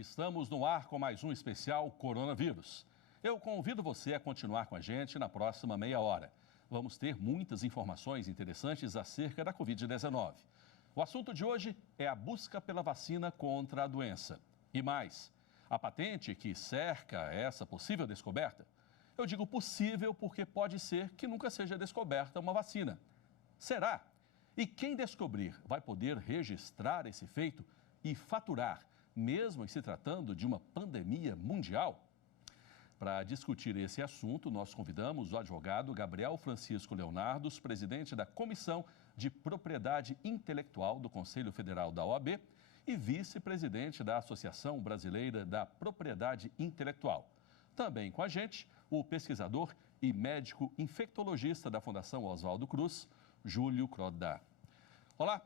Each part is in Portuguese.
estamos no ar com mais um especial Coronavírus. Eu convido você a continuar com a gente na próxima meia hora. Vamos ter muitas informações interessantes acerca da Covid-19. O assunto de hoje é a busca pela vacina contra a doença. E mais, a patente que cerca essa possível descoberta. Eu digo possível porque pode ser que nunca seja descoberta uma vacina. Será? E quem descobrir vai poder registrar esse feito e faturar, mesmo em se tratando de uma pandemia mundial? Para discutir esse assunto, nós convidamos o advogado Gabriel Francisco Leonardos, presidente da Comissão de Propriedade Intelectual do Conselho Federal da OAB e vice-presidente da Associação Brasileira da Propriedade Intelectual. Também com a gente, o pesquisador e médico infectologista da Fundação Oswaldo Cruz, Júlio Crodá. Olá,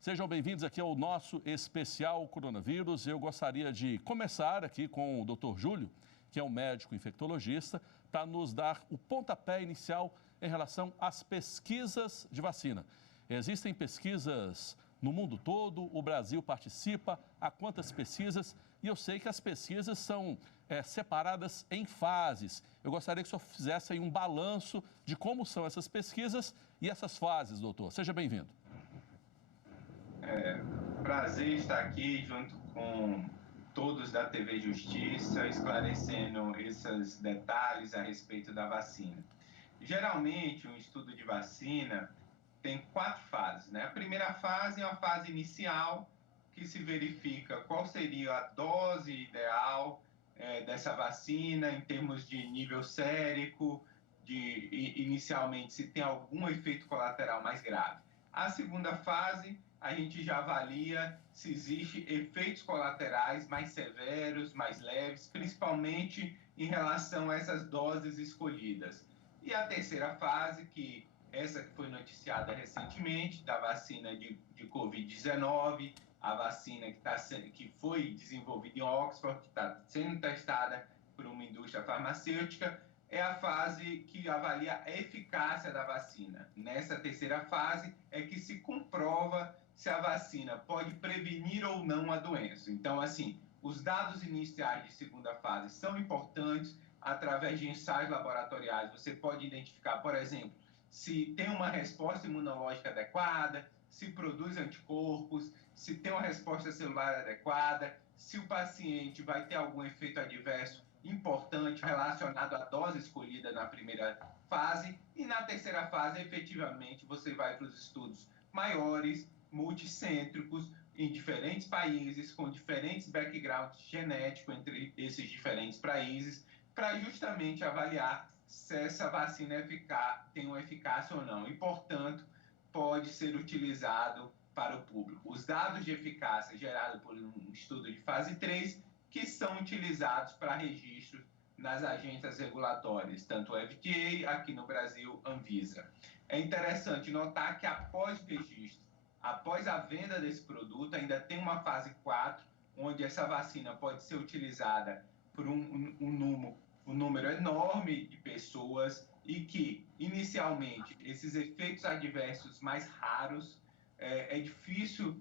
sejam bem-vindos aqui ao nosso especial Coronavírus. Eu gostaria de começar aqui com o Dr. Júlio, que é um médico infectologista, para nos dar o pontapé inicial em relação às pesquisas de vacina. Existem pesquisas no mundo todo, o Brasil participa, há quantas pesquisas? E eu sei que as pesquisas são separadas em fases. Eu gostaria que o senhor fizesse aí um balanço de como são essas pesquisas e essas fases, doutor. Seja bem-vindo. Prazer estar aqui junto com todos da TV Justiça, esclarecendo esses detalhes a respeito da vacina. Geralmente, um estudo de vacina tem 4 fases, né? A primeira fase é uma fase inicial, que se verifica qual seria a dose ideal dessa vacina em termos de nível sérico, inicialmente se tem algum efeito colateral mais grave. A segunda fase, a gente já avalia se existe efeitos colaterais mais severos, mais leves, principalmente em relação a essas doses escolhidas. E a terceira fase, essa que foi noticiada recentemente, da vacina de Covid-19, a vacina que foi desenvolvida em Oxford, que está sendo testada por uma indústria farmacêutica, é a fase que avalia a eficácia da vacina. Nessa terceira fase é que se comprova se a vacina pode prevenir ou não a doença. Então, assim, os dados iniciais de segunda fase são importantes. Através de ensaios laboratoriais, você pode identificar, por exemplo, se tem uma resposta imunológica adequada, se produz anticorpos, se tem uma resposta celular adequada, se o paciente vai ter algum efeito adverso importante relacionado à dose escolhida na primeira fase. E na terceira fase, efetivamente, você vai para os estudos maiores, multicêntricos, em diferentes países, com diferentes backgrounds genéticos entre esses diferentes países, para justamente avaliar se essa vacina tem uma eficácia ou não. E, portanto, pode ser utilizado para o público. Os dados de eficácia gerados por um estudo de fase 3, que são utilizados para registro nas agências regulatórias, tanto o FDA, aqui no Brasil, Anvisa. É interessante notar que após o registro, após a venda desse produto, ainda tem uma fase 4, onde essa vacina pode ser utilizada por um número enorme de pessoas e que, inicialmente, esses efeitos adversos mais raros, é difícil,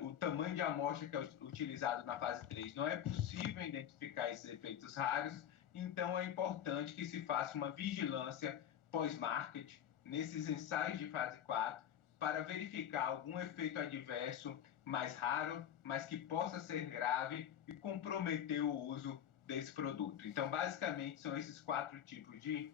o tamanho de amostra que é utilizado na fase 3, não é possível identificar esses efeitos raros, então é importante que se faça uma vigilância pós-market nesses ensaios de fase 4 para verificar algum efeito adverso mais raro, mas que possa ser grave e comprometer o uso desse produto. Então, basicamente, são esses 4 tipos de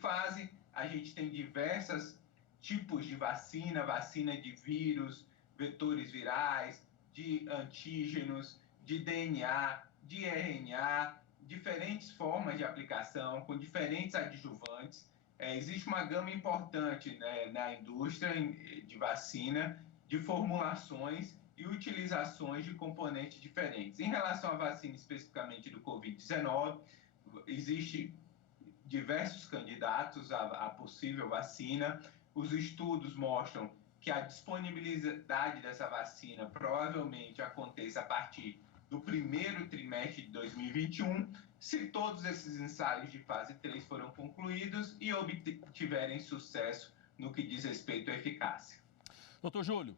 fase. A gente tem diversos tipos de vacina de vírus, vetores virais, de antígenos, de DNA, de RNA, diferentes formas de aplicação, com diferentes adjuvantes. Existe uma gama importante, né, na indústria de vacina, de formulações e utilizações de componentes diferentes. Em relação à vacina especificamente do Covid-19, existem diversos candidatos à possível vacina. Os estudos mostram que a disponibilidade dessa vacina provavelmente aconteça a partir do primeiro trimestre de 2021, se todos esses ensaios de fase 3 foram concluídos e obtiverem sucesso no que diz respeito à eficácia. Doutor Júlio,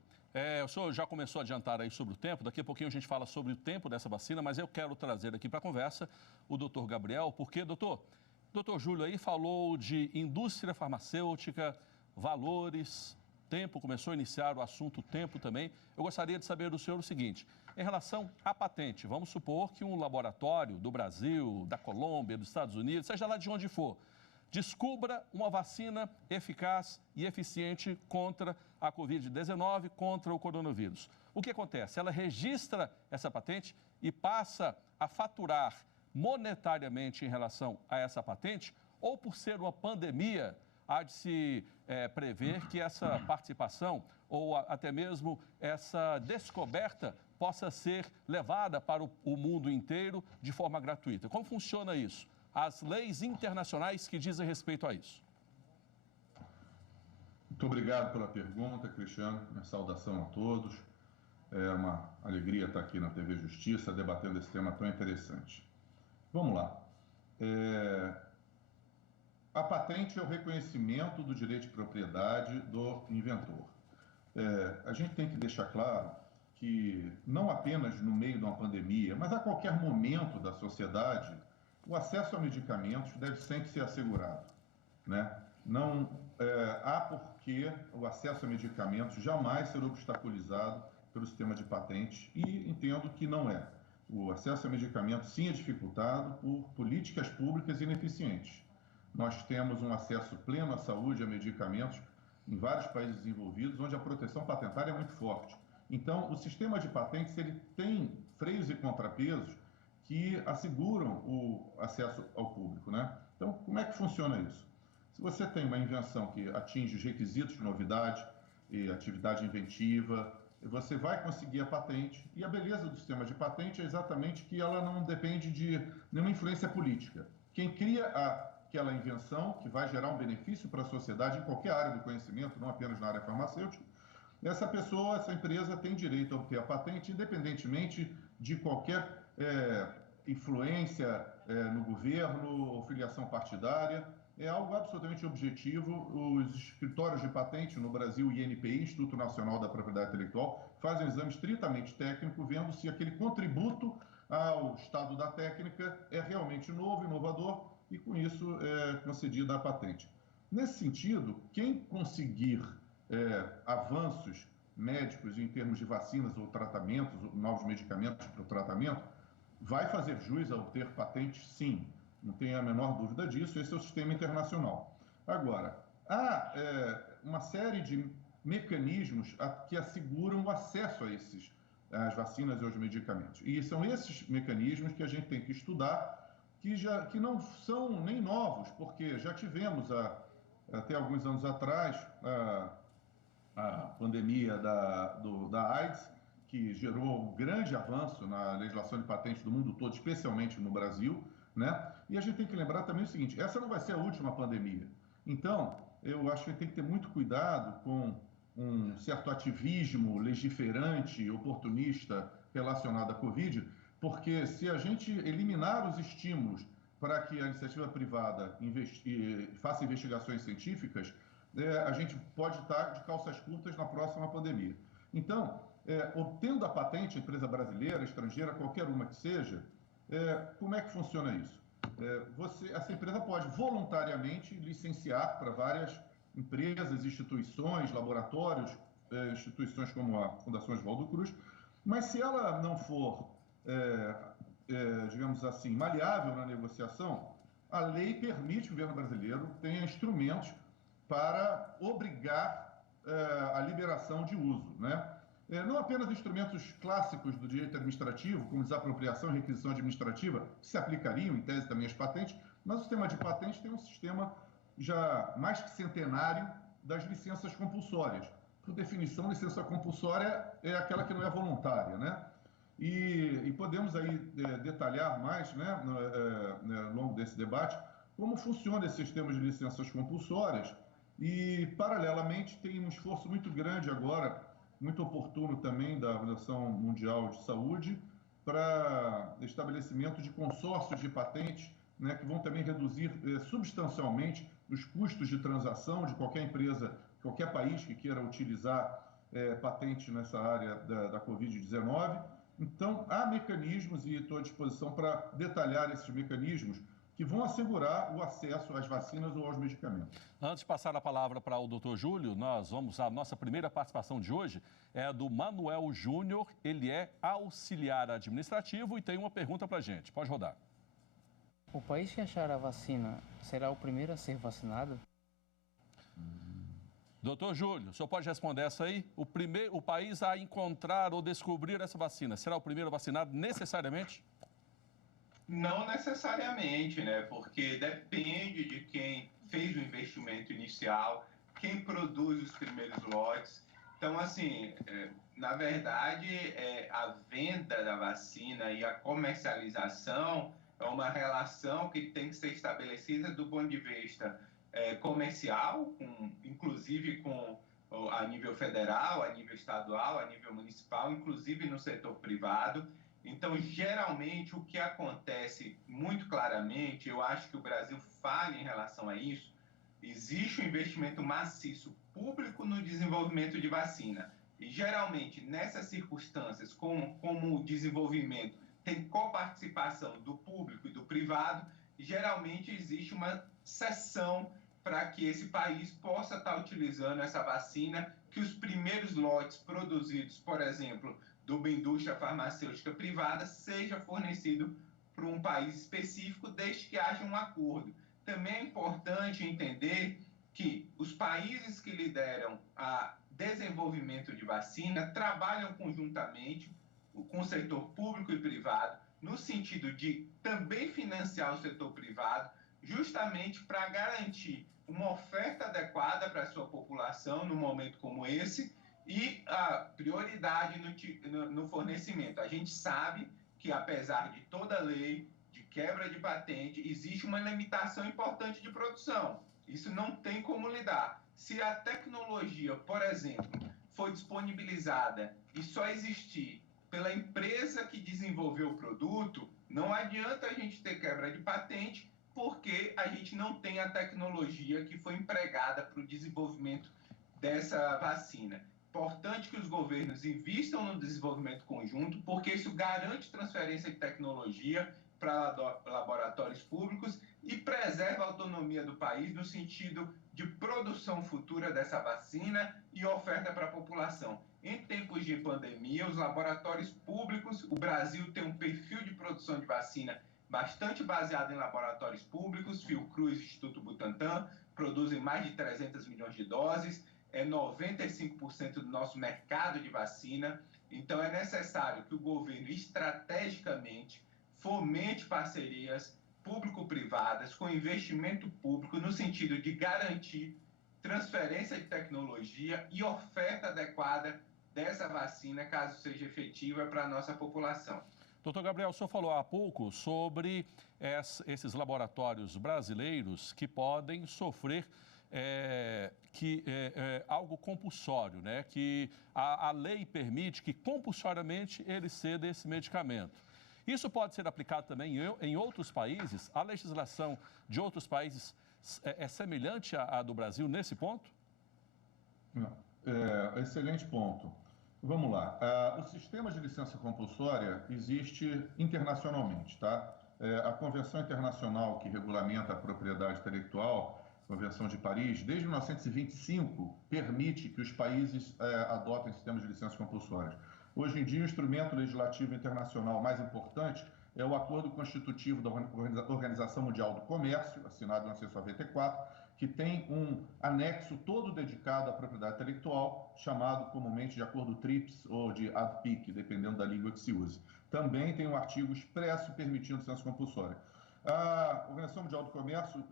O senhor já começou a adiantar aí sobre o tempo, daqui a pouquinho a gente fala sobre o tempo dessa vacina, mas eu quero trazer aqui para a conversa o doutor Gabriel, porque, doutor Júlio aí falou de indústria farmacêutica, valores, tempo, começou a iniciar o assunto tempo também. Eu gostaria de saber do senhor o seguinte, em relação à patente, vamos supor que um laboratório do Brasil, da Colômbia, dos Estados Unidos, seja lá de onde for, descubra uma vacina eficaz e eficiente contra a Covid-19, contra o coronavírus. O que acontece? Ela registra essa patente e passa a faturar monetariamente em relação a essa patente, ou por ser uma pandemia, há de se prever que essa participação ou até mesmo essa descoberta possa ser levada para o mundo inteiro de forma gratuita. Como funciona isso? As leis internacionais que dizem respeito a isso. Muito obrigado pela pergunta, Cristiano. Minha saudação a todos. É uma alegria estar aqui na TV Justiça debatendo esse tema tão interessante. Vamos lá. A patente é o reconhecimento do direito de propriedade do inventor. A gente tem que deixar claro que não apenas no meio de uma pandemia, mas a qualquer momento da sociedade, o acesso a medicamentos deve sempre ser assegurado, né? Não há por que o acesso a medicamentos jamais ser obstaculizado pelo sistema de patentes e entendo que não é. O acesso a medicamentos sim é dificultado por políticas públicas ineficientes. Nós temos um acesso pleno à saúde, a medicamentos em vários países desenvolvidos, onde a proteção patentária é muito forte. Então, o sistema de patentes ele tem freios e contrapesos que asseguram o acesso ao público, né? Então, como é que funciona isso? Se você tem uma invenção que atinge os requisitos de novidade e atividade inventiva, você vai conseguir a patente. E a beleza do sistema de patente é exatamente que ela não depende de nenhuma influência política. Quem cria aquela invenção, que vai gerar um benefício para a sociedade em qualquer área do conhecimento, não apenas na área farmacêutica, essa pessoa, essa empresa tem direito a obter a patente, independentemente de qualquer influência no governo ou filiação partidária. É algo absolutamente objetivo. Os escritórios de patente no Brasil, o INPI, Instituto Nacional da Propriedade Intelectual, fazem um exame estritamente técnico, vendo se aquele contributo ao estado da técnica é realmente novo, inovador, e com isso é concedida a patente. Nesse sentido, quem conseguir avanços médicos em termos de vacinas ou tratamentos, novos medicamentos para o tratamento, vai fazer jus a obter patente, sim. Não tem a menor dúvida disso, esse é o sistema internacional. Agora, há uma série de mecanismos que asseguram o acesso às vacinas e aos medicamentos. E são esses mecanismos que a gente tem que estudar, que não são nem novos, porque já tivemos, até alguns anos atrás, a pandemia da AIDS, que gerou um grande avanço na legislação de patentes do mundo todo, especialmente no Brasil, né? E a gente tem que lembrar também o seguinte, essa não vai ser a última pandemia. Então, eu acho que tem que ter muito cuidado com um certo ativismo legiferante, oportunista relacionado à Covid, porque se a gente eliminar os estímulos para que a iniciativa privada faça investigações científicas, a gente pode estar de calças curtas na próxima pandemia. Então, obtendo a patente, empresa brasileira, estrangeira, qualquer uma que seja, como é que funciona isso? Essa empresa pode voluntariamente licenciar para várias empresas, instituições, laboratórios, instituições como a Fundação Oswaldo Cruz, mas se ela não for, digamos assim, maleável na negociação, a lei permite que o governo brasileiro tenha instrumentos para obrigar a liberação de uso, né? Não apenas instrumentos clássicos do direito administrativo, como desapropriação e requisição administrativa, que se aplicariam, em tese, também às patentes, mas o sistema de patentes tem um sistema já mais que centenário das licenças compulsórias. Por definição, licença compulsória é aquela que não é voluntária, né? E podemos aí detalhar mais, né, ao longo desse debate, como funciona esse sistema de licenças compulsórias. E, paralelamente, tem um esforço muito grande agora, muito oportuno também da Organização Mundial de Saúde, para estabelecimento de consórcios de patentes, né, que vão também reduzir substancialmente os custos de transação de qualquer empresa, qualquer país que queira utilizar patente nessa área da Covid-19. Então, há mecanismos, e estou à disposição para detalhar esses mecanismos que vão assegurar o acesso às vacinas ou aos medicamentos. Antes de passar a palavra para o doutor Júlio, a nossa primeira participação de hoje é a do Manuel Júnior. Ele é auxiliar administrativo e tem uma pergunta para a gente. Pode rodar. O país que achar a vacina será o primeiro a ser vacinado? Doutor Júlio, o senhor pode responder essa aí? O país a encontrar ou descobrir essa vacina será o primeiro vacinado necessariamente? Não necessariamente, né? Porque depende de quem fez o investimento inicial, quem produz os primeiros lotes. Então, assim, na verdade, a venda da vacina e a comercialização é uma relação que tem que ser estabelecida do ponto de vista comercial, inclusive a nível federal, a nível estadual, a nível municipal, inclusive no setor privado. Então, geralmente, o que acontece muito claramente, eu acho que o Brasil falha em relação a isso, existe um investimento maciço público no desenvolvimento de vacina. E, geralmente, nessas circunstâncias, como o desenvolvimento tem coparticipação do público e do privado, geralmente existe uma cessão para que esse país possa estar utilizando essa vacina, que os primeiros lotes produzidos, por exemplo, de uma indústria farmacêutica privada, seja fornecido para um país específico, desde que haja um acordo. Também é importante entender que os países que lideram o desenvolvimento de vacina trabalham conjuntamente com o setor público e privado, no sentido de também financiar o setor privado, justamente para garantir uma oferta adequada para a sua população num momento como esse e a prioridade no fornecimento. A gente sabe que, apesar de toda a lei de quebra de patente, existe uma limitação importante de produção. Isso não tem como lidar. Se a tecnologia, por exemplo, for disponibilizada e só existir pela empresa que desenvolveu o produto, não adianta a gente ter quebra de patente, porque a gente não tem a tecnologia que foi empregada para o desenvolvimento dessa vacina. Importante que os governos invistam no desenvolvimento conjunto, porque isso garante transferência de tecnologia para laboratórios públicos e preserva a autonomia do país no sentido de produção futura dessa vacina e oferta para a população. Em tempos de pandemia, os laboratórios públicos, o Brasil tem um perfil de produção de vacina bastante baseado em laboratórios públicos. Fiocruz e Instituto Butantan produzem mais de 300 milhões de doses, 95% do nosso mercado de vacina. Então, é necessário que o governo estrategicamente fomente parcerias público-privadas com investimento público no sentido de garantir transferência de tecnologia e oferta adequada dessa vacina, caso seja efetiva, para a nossa população. Doutor Gabriel, o senhor falou há pouco sobre esses laboratórios brasileiros que podem sofrer algo compulsório, né? Que a lei permite que compulsoriamente ele ceda esse medicamento. Isso pode ser aplicado também em outros países? A legislação de outros países é semelhante à do Brasil nesse ponto? Excelente ponto. Vamos lá. O sistema de licença compulsória existe internacionalmente, tá? A Convenção Internacional que regulamenta a propriedade intelectual, Convenção de Paris, desde 1925, permite que os países adotem sistemas de licença compulsórias. Hoje em dia, o instrumento legislativo internacional mais importante é o Acordo Constitutivo da Organização Mundial do Comércio, assinado em 1994, que tem um anexo todo dedicado à propriedade intelectual, chamado comumente de Acordo TRIPS ou de ADPIC, dependendo da língua que se use. Também tem um artigo expresso permitindo licença compulsória. A Organização Mundial do Comércio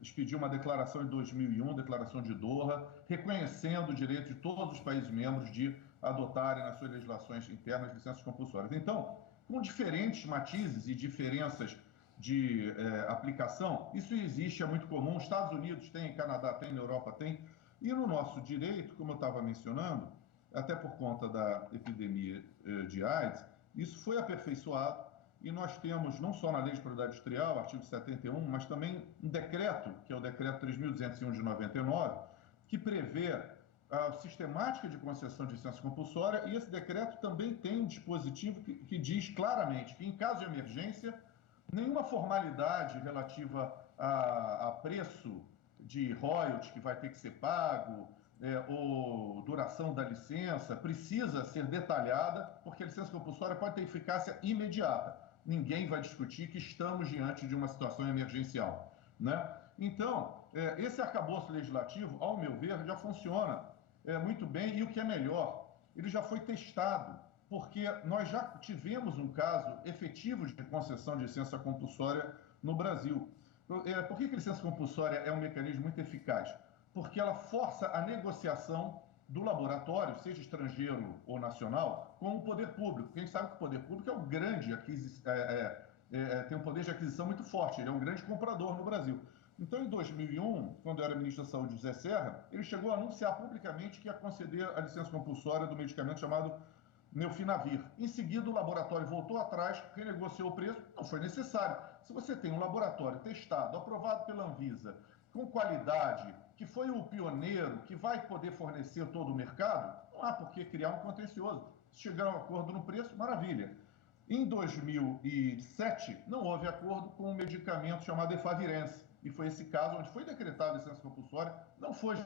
expediu uma declaração em 2001, Declaração de Doha, reconhecendo o direito de todos os países membros de adotarem nas suas legislações internas licenças compulsórias. Então, com diferentes matizes e diferenças de aplicação, isso existe, é muito comum. Estados Unidos tem, Canadá tem, na Europa tem. E no nosso direito, como eu estava mencionando, até por conta da epidemia de AIDS, isso foi aperfeiçoado e nós temos, não só na Lei de Propriedade Industrial, artigo 71, mas também um decreto, que é o decreto 3.201 de 99, que prevê a sistemática de concessão de licença compulsória, e esse decreto também tem um dispositivo que diz claramente que, em caso de emergência, nenhuma formalidade relativa a preço de royalties que vai ter que ser pago, ou duração da licença, precisa ser detalhada, porque a licença compulsória pode ter eficácia imediata. Ninguém vai discutir que estamos diante de uma situação emergencial, né? Então, esse arcabouço legislativo, ao meu ver, já funciona muito bem, e o que é melhor, ele já foi testado, porque nós já tivemos um caso efetivo de concessão de licença compulsória no Brasil. Por que a licença compulsória é um mecanismo muito eficaz? Porque ela força a negociação do laboratório, seja estrangeiro ou nacional, com o poder público. Porque a gente sabe que o poder público é um grande tem um poder de aquisição muito forte, ele é um grande comprador no Brasil. Então, em 2001, quando eu era ministro da Saúde, José Serra, ele chegou a anunciar publicamente que ia conceder a licença compulsória do medicamento chamado Nelfinavir. Em seguida, o laboratório voltou atrás, renegociou o preço, não foi necessário. Se você tem um laboratório testado, aprovado pela Anvisa, com qualidade, que foi o pioneiro, que vai poder fornecer todo o mercado, não há por que criar um contencioso. Se chegar a um acordo no preço, maravilha. Em 2007, não houve acordo com um medicamento chamado Efavirenz, e foi esse caso onde foi decretada a licença compulsória, não foi...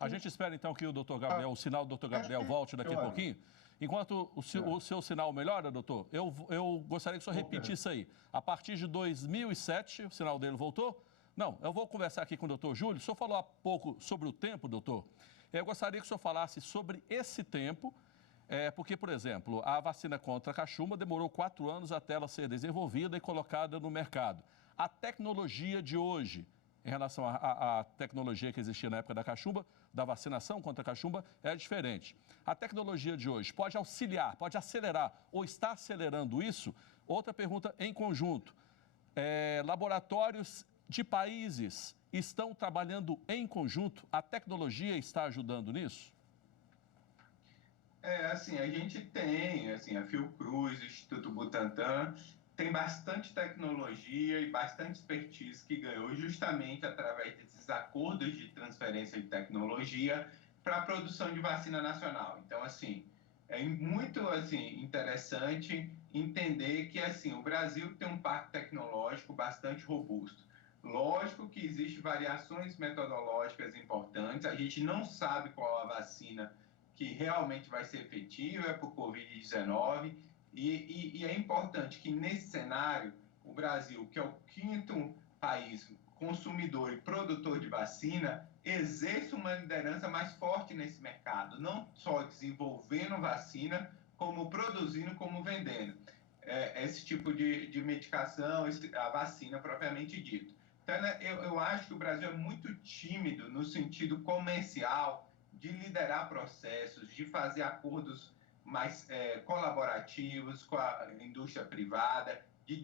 A gente espera, então, que o sinal do Dr. Gabriel volte daqui a pouquinho. Enquanto o seu sinal melhora, doutor, eu gostaria que o senhor repetisse isso aí. A partir de 2007, o sinal dele voltou? Não, eu vou conversar aqui com o doutor Júlio. O senhor falou há pouco sobre o tempo, doutor. Eu gostaria que o senhor falasse sobre esse tempo, porque, por exemplo, a vacina contra a cachumba demorou 4 anos até ela ser desenvolvida e colocada no mercado. A tecnologia de hoje, em relação à tecnologia que existia na época da cachumba, da vacinação contra a cachumba, é diferente. A tecnologia de hoje pode auxiliar, pode acelerar ou está acelerando isso? Outra pergunta em conjunto. Laboratórios de países estão trabalhando em conjunto? A tecnologia está ajudando nisso? Assim, a gente tem, assim, a Fiocruz, o Instituto Butantan, tem bastante tecnologia e bastante expertise que ganhou justamente através desses acordos de transferência de tecnologia para a produção de vacina nacional. Então, assim, é muito interessante entender que assim, o Brasil tem um parque tecnológico bastante robusto. Lógico que existem variações metodológicas importantes, a gente não sabe qual a vacina que realmente vai ser efetiva para o Covid-19, e é importante que nesse cenário, o Brasil, que é o 5º país consumidor e produtor de vacina, exerça uma liderança mais forte nesse mercado, não só desenvolvendo vacina, como produzindo, como vendendo esse tipo de medicação, a vacina propriamente dito. Então, eu acho que o Brasil é muito tímido no sentido comercial, de liderar processos, de fazer acordos mais colaborativos com a indústria privada, de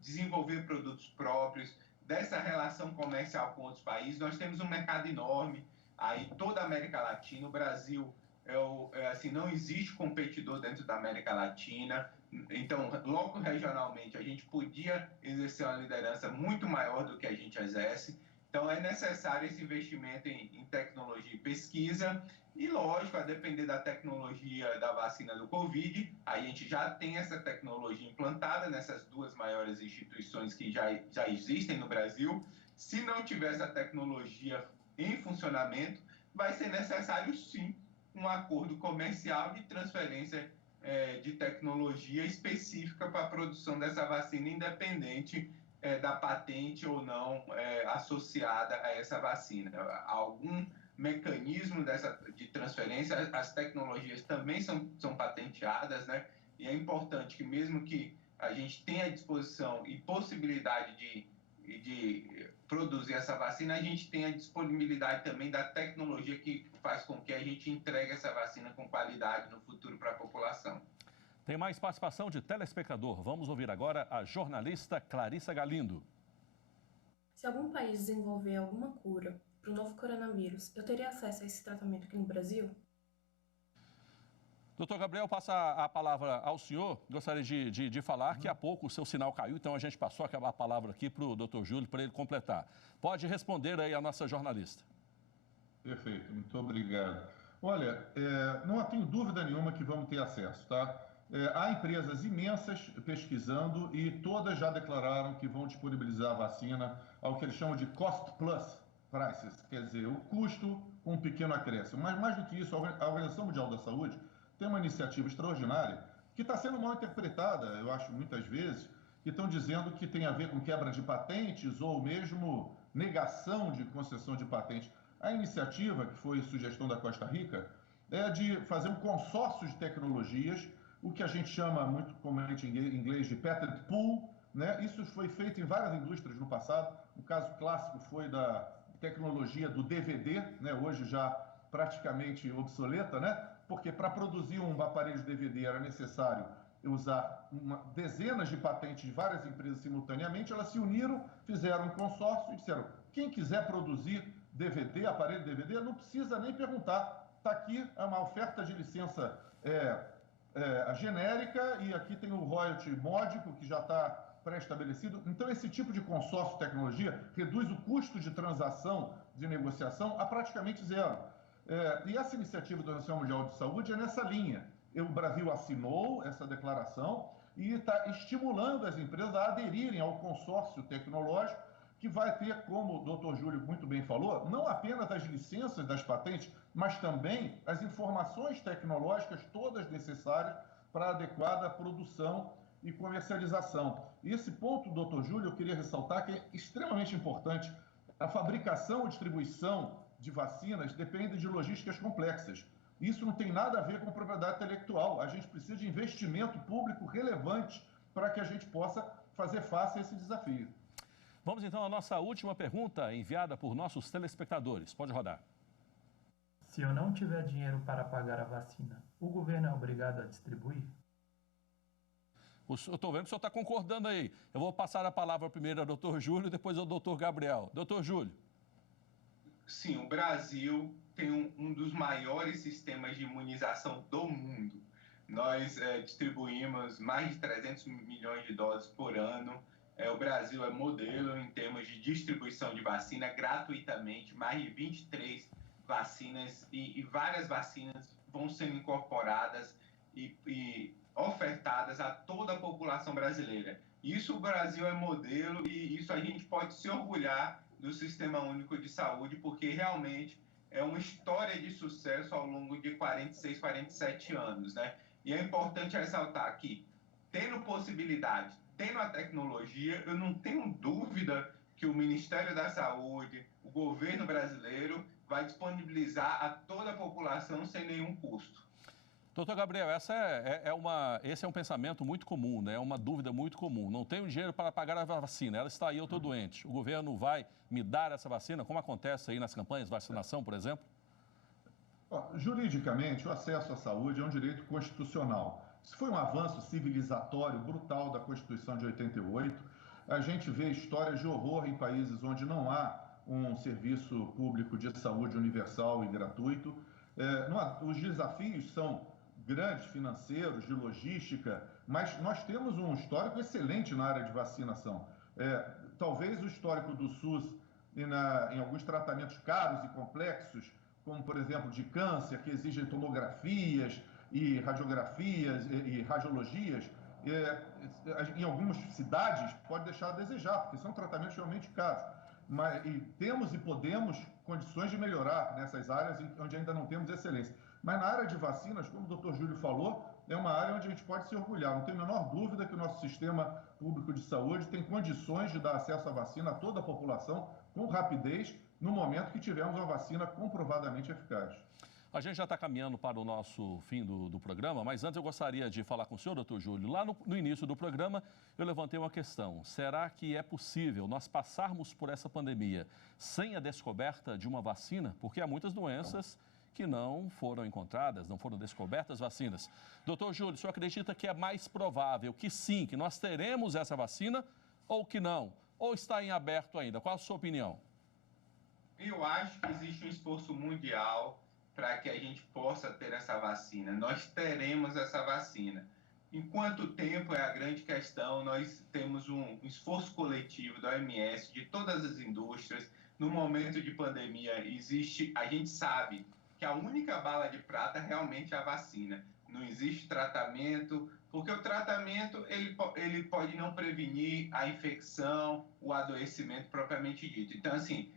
desenvolver produtos próprios, dessa relação comercial com outros países. Nós temos um mercado enorme, aí toda a América Latina, o Brasil, assim, não existe competidor dentro da América Latina, então, logo regionalmente, a gente podia exercer uma liderança muito maior do que a gente exerce. Então, é necessário esse investimento em tecnologia e pesquisa e, lógico, a depender da tecnologia da vacina do Covid, a gente já tem essa tecnologia implantada nessas 2 maiores instituições que já existem no Brasil. Se não tiver essa tecnologia em funcionamento, vai ser necessário, sim, um acordo comercial de transferência de tecnologia específica para a produção dessa vacina, independente da patente ou não associada a essa vacina. Algum mecanismo de transferência, as tecnologias também são patenteadas, né? E é importante que mesmo que a gente tenha à disposição e possibilidade de produzir essa vacina, a gente tenha disponibilidade também da tecnologia que faz com que a gente entregue essa vacina com qualidade no futuro para a população. Tem mais participação de telespectador. Vamos ouvir agora a jornalista Clarissa Galindo. Se algum país desenvolver alguma cura para o novo coronavírus, eu teria acesso a esse tratamento aqui no Brasil? Doutor Gabriel, passa a palavra ao senhor. Gostaria de falar que há pouco o seu sinal caiu, então a gente passou a palavra aqui para o doutor Júlio para ele completar. Pode responder aí a nossa jornalista. Perfeito, muito obrigado. Olha, não tenho dúvida nenhuma que vamos ter acesso, tá? Há empresas imensas pesquisando e todas já declararam que vão disponibilizar a vacina ao que eles chamam de cost plus prices, quer dizer, o custo com um pequeno acréscimo. Mas mais do que isso, a Organização Mundial da Saúde tem uma iniciativa extraordinária que está sendo mal interpretada, eu acho, muitas vezes, que estão dizendo que tem a ver com quebra de patentes ou mesmo negação de concessão de patente. A iniciativa, que foi sugestão da Costa Rica, é de fazer um consórcio de tecnologias, o que a gente chama muito comumente em inglês de patent pool, né? Isso foi feito em várias indústrias no passado. O caso clássico foi da tecnologia do DVD, né? Hoje já praticamente obsoleta, né? Porque para produzir um aparelho de DVD era necessário usar dezenas de patentes de várias empresas simultaneamente. Elas se uniram, fizeram um consórcio e disseram: quem quiser produzir DVD, aparelho DVD, não precisa nem perguntar. Está aqui, é uma oferta de licença genérica e aqui tem o royalty módico que já está pré-estabelecido. Então, esse tipo de consórcio de tecnologia reduz o custo de transação, de negociação, a praticamente zero. E essa iniciativa da Organização Mundial de Saúde é nessa linha. O Brasil assinou essa declaração e está estimulando as empresas a aderirem ao consórcio tecnológico, que vai ter, como o doutor Júlio muito bem falou, não apenas as licenças das patentes, mas também as informações tecnológicas todas necessárias para a adequada produção e comercialização. E esse ponto, doutor Júlio, eu queria ressaltar que é extremamente importante. A fabricação ou distribuição de vacinas depende de logísticas complexas. Isso não tem nada a ver com propriedade intelectual. A gente precisa de investimento público relevante para que a gente possa fazer face a esse desafio. Vamos então à nossa última pergunta, enviada por nossos telespectadores. Pode rodar. Se eu não tiver dinheiro para pagar a vacina, o governo é obrigado a distribuir? Eu estou vendo que o senhor está concordando aí. Eu vou passar a palavra primeiro ao doutor Júlio, depois ao doutor Gabriel. Doutor Júlio. Sim, o Brasil tem um dos maiores sistemas de imunização do mundo. Nós distribuímos mais de 300 milhões de doses por ano. O Brasil é modelo em termos de distribuição de vacina gratuitamente, mais de 23 vacinas e várias vacinas vão sendo incorporadas e ofertadas a toda a população brasileira. Isso o Brasil é modelo e isso a gente pode se orgulhar do Sistema Único de Saúde, porque realmente é uma história de sucesso ao longo de 46, 47 anos, né? E é importante ressaltar que, tendo possibilidade, tendo a tecnologia, eu não tenho dúvida que o Ministério da Saúde, o governo brasileiro, vai disponibilizar a toda a população sem nenhum custo. Doutor Gabriel, esse é um pensamento muito comum, né? É uma dúvida muito comum. Não tenho dinheiro para pagar a vacina, ela está aí, eu estou doente. O governo vai me dar essa vacina, como acontece aí nas campanhas de vacinação, por exemplo? Juridicamente, o acesso à saúde é um direito constitucional. Isso foi um avanço civilizatório brutal da Constituição de 88. A gente vê histórias de horror em países onde não há um serviço público de saúde universal e gratuito. Os desafios são grandes, financeiros, de logística, mas nós temos um histórico excelente na área de vacinação. Talvez o histórico do SUS em alguns tratamentos caros e complexos, como, por exemplo, de câncer, que exigem tomografias e radiografias e radiologias, em algumas cidades pode deixar a desejar, porque são tratamentos realmente caros. E temos e podemos condições de melhorar nessas áreas onde ainda não temos excelência. Mas na área de vacinas, como o doutor Júlio falou, é uma área onde a gente pode se orgulhar. Não tem a menor dúvida que o nosso sistema público de saúde tem condições de dar acesso à vacina a toda a população com rapidez no momento que tivermos uma vacina comprovadamente eficaz. A gente já está caminhando para o nosso fim do programa, mas antes eu gostaria de falar com o senhor, doutor Júlio. Lá no início do programa, eu levantei uma questão. Será que é possível nós passarmos por essa pandemia sem a descoberta de uma vacina? Porque há muitas doenças que não foram encontradas, não foram descobertas vacinas. Doutor Júlio, o senhor acredita que é mais provável que sim, que nós teremos essa vacina ou que não? Ou está em aberto ainda? Qual a sua opinião? Eu acho que existe um esforço mundial para que a gente possa ter essa vacina. Nós teremos essa vacina. Em quanto tempo é a grande questão? Nós temos um esforço coletivo da OMS, de todas as indústrias. No momento de pandemia, a gente sabe que a única bala de prata realmente é a vacina. Não existe tratamento, porque o tratamento ele pode não prevenir a infecção, o adoecimento propriamente dito. Então, assim,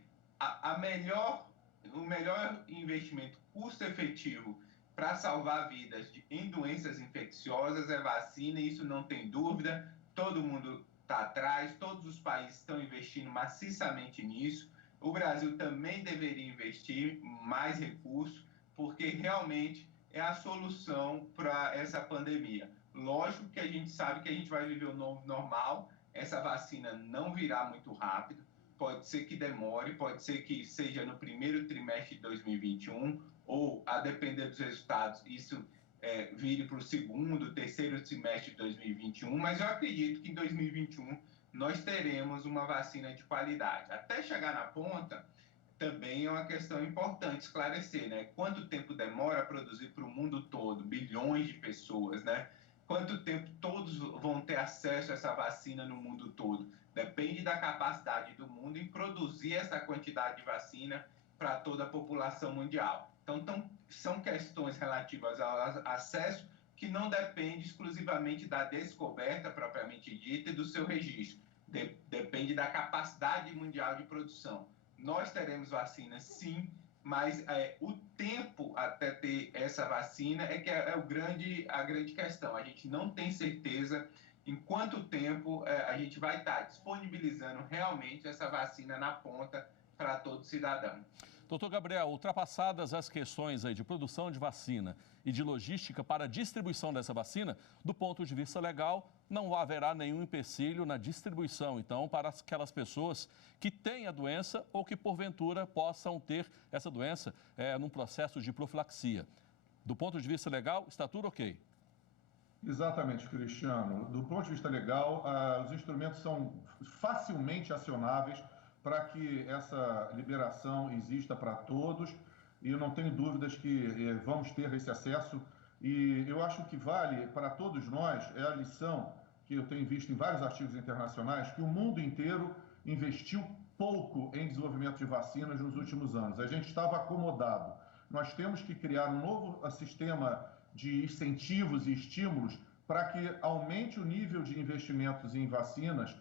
o melhor investimento custo-efetivo para salvar vidas em doenças infecciosas é vacina, e isso não tem dúvida, todo mundo está atrás, todos os países estão investindo maciçamente nisso. O Brasil também deveria investir mais recursos, porque realmente é a solução para essa pandemia. Lógico que a gente sabe que a gente vai viver o novo normal, essa vacina não virá muito rápido, pode ser que demore, pode ser que seja no primeiro trimestre de 2021, ou, a depender dos resultados, isso vire para o segundo, terceiro trimestre de 2021, mas eu acredito que em 2021 nós teremos uma vacina de qualidade. Até chegar na ponta, também é uma questão importante esclarecer, né? Quanto tempo demora a produzir para o mundo todo, bilhões de pessoas, né? Quanto tempo todos vão ter acesso a essa vacina no mundo todo? Depende da capacidade do mundo em produzir essa quantidade de vacina para toda a população mundial. Então, são questões relativas ao acesso que não depende exclusivamente da descoberta propriamente dita e do seu registro. Depende da capacidade mundial de produção. Nós teremos vacina, sim, mas o tempo até ter essa vacina é que é a grande questão. A gente não tem certeza em quanto tempo a gente vai estar disponibilizando realmente essa vacina na ponta para todo cidadão. Doutor Gabriel, ultrapassadas as questões aí de produção de vacina e de logística para a distribuição dessa vacina, do ponto de vista legal, não haverá nenhum empecilho na distribuição, então, para aquelas pessoas que têm a doença ou que, porventura, possam ter essa doença num processo de profilaxia. Do ponto de vista legal, está tudo ok? Exatamente, Cristiano. Do ponto de vista legal, os instrumentos são facilmente acionáveis para que essa liberação exista para todos, e eu não tenho dúvidas que vamos ter esse acesso. E eu acho que vale para todos nós, é a lição que eu tenho visto em vários artigos internacionais, que o mundo inteiro investiu pouco em desenvolvimento de vacinas nos últimos anos. A gente estava acomodado. Nós temos que criar um novo sistema de incentivos e estímulos para que aumente o nível de investimentos em vacinas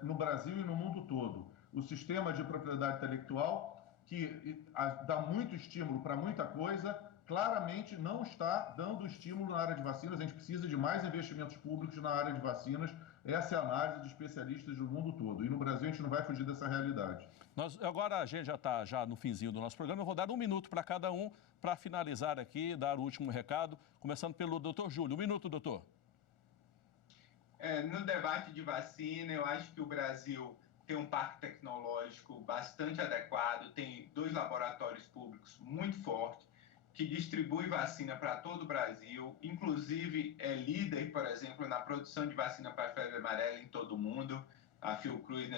no Brasil e no mundo todo. O sistema de propriedade intelectual, que dá muito estímulo para muita coisa, claramente não está dando estímulo na área de vacinas. A gente precisa de mais investimentos públicos na área de vacinas. Essa é a análise de especialistas do mundo todo. E no Brasil a gente não vai fugir dessa realidade. Agora a gente já está no finzinho do nosso programa. Eu vou dar 1 minuto para cada um para finalizar aqui, dar o último recado, começando pelo doutor Júlio. 1 minuto, doutor. No debate de vacina, eu acho que o Brasil tem um parque tecnológico bastante adequado, tem 2 laboratórios públicos muito fortes, que distribui vacina para todo o Brasil, inclusive é líder, por exemplo, na produção de vacina para a febre amarela em todo o mundo. A Fiocruz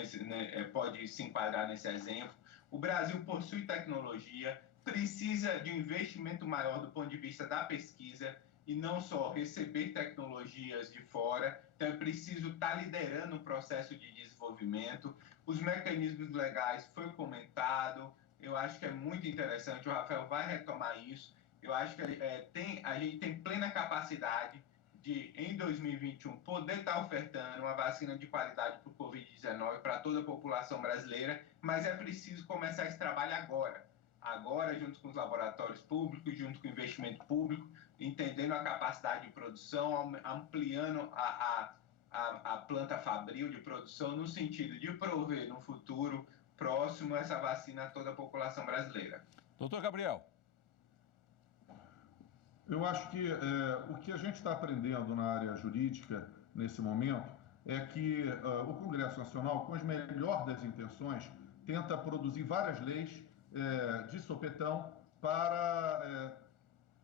pode se enquadrar nesse exemplo. O Brasil possui tecnologia, precisa de um investimento maior do ponto de vista da pesquisa e não só receber tecnologias de fora. Então, é preciso estar liderando o processo de desenvolvimento. Os mecanismos legais foi comentado, eu acho que é muito interessante, o Rafael vai retomar isso. Eu acho que a gente tem plena capacidade de, em 2021, poder estar ofertando uma vacina de qualidade para o Covid-19 para toda a população brasileira, mas é preciso começar esse trabalho agora. Agora, junto com os laboratórios públicos, junto com o investimento público, entendendo a capacidade de produção, ampliando a planta fabril de produção, no sentido de prover no futuro próximo essa vacina a toda a população brasileira. Doutor Gabriel. Eu acho que o que a gente está aprendendo na área jurídica nesse momento é que o Congresso Nacional, com as melhores das intenções, tenta produzir várias leis de sopetão para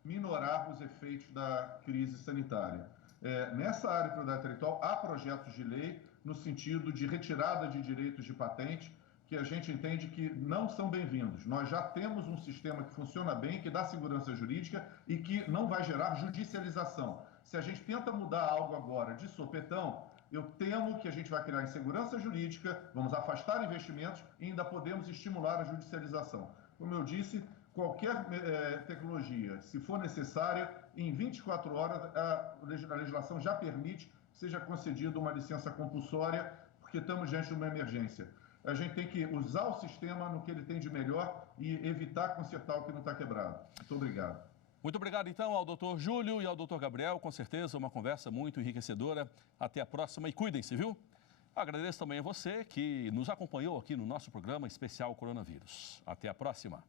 minorar os efeitos da crise sanitária. Nessa área de propriedade intelectual, há projetos de lei no sentido de retirada de direitos de patente que a gente entende que não são bem-vindos. Nós já temos um sistema que funciona bem, que dá segurança jurídica e que não vai gerar judicialização. Se a gente tenta mudar algo agora de sopetão, eu temo que a gente vai criar insegurança jurídica, vamos afastar investimentos e ainda podemos estimular a judicialização. Como eu disse, qualquer tecnologia, se for necessária, em 24 horas a legislação já permite que seja concedida uma licença compulsória, porque estamos diante de uma emergência. A gente tem que usar o sistema no que ele tem de melhor e evitar consertar o que não está quebrado. Muito obrigado. Muito obrigado, então, ao doutor Júlio e ao doutor Gabriel. Com certeza, uma conversa muito enriquecedora. Até a próxima e cuidem-se, viu? Agradeço também a você que nos acompanhou aqui no nosso programa especial Coronavírus. Até a próxima.